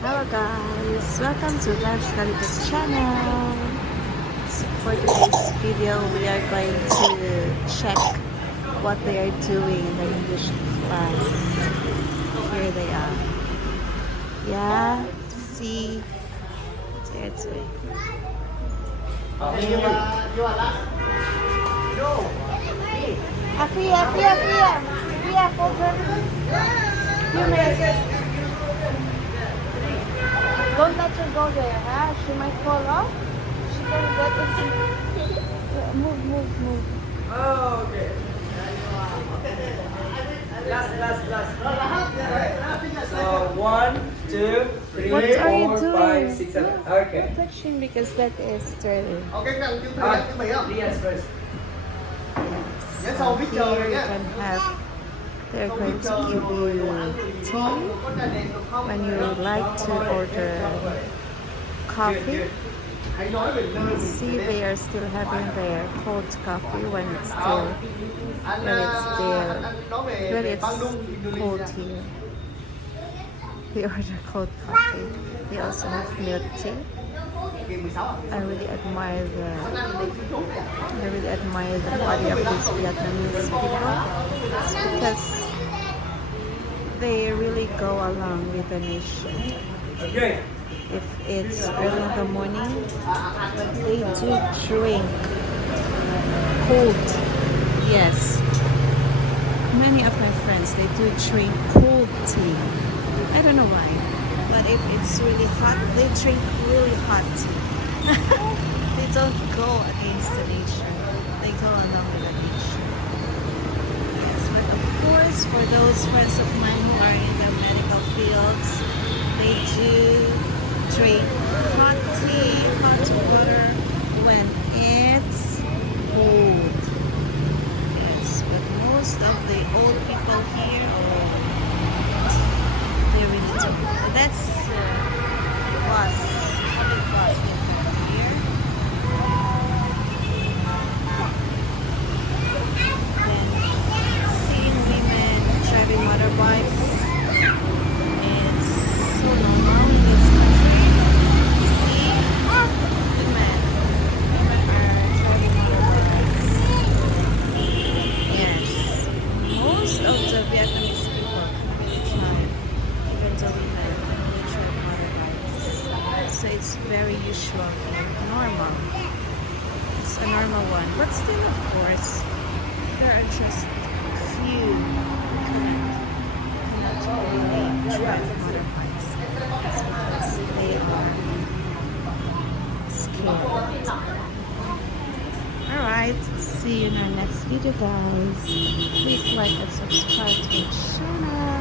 Hello guys, welcome to Dance Calitas channel. So for today's video, we are going to check what they are doing in the English class. Here they are. Yeah, see, it's it. Don't let her go there, huh? She might fall off. She can get the move. Oh, okay. Last. So 1, 2, 3, What are you 4, doing? 5, 6, 7. Okay. Not touching because that is turning. Yes, first. So here you can have, they're going to give you tea when you would like to order coffee. See, they are still having their cold coffee when it's cold here. We order cold coffee. They also have milk tea. I really admire the body of these Vietnamese people. It's because they really go along with the nation. Okay. If it's early in the morning, they do drink cold. Yes. Many of my friends, they do drink cold tea. I don't know why. But if it's really hot, they drink really hot tea. They don't go against the nature. They go along with the nature. Yes, but of course, for those friends of mine who are in the medical fields, they do drink hot tea, hot water when it's cold. Yes, but most of the old people here, they really do. But that's bus, public bus here. Then seeing women driving motorbikes, it's so normal in this country. See, women are driving motorbikes. Yes, most of the Vietnamese people really drive, even the women really drive motorbikes. So it's very usual here, normal. It's a normal one, but still, of course, there are just few who cannot really drive motorbikes. That's because they are scared. Alright, see you in our next video guys. Please like and subscribe to our channel.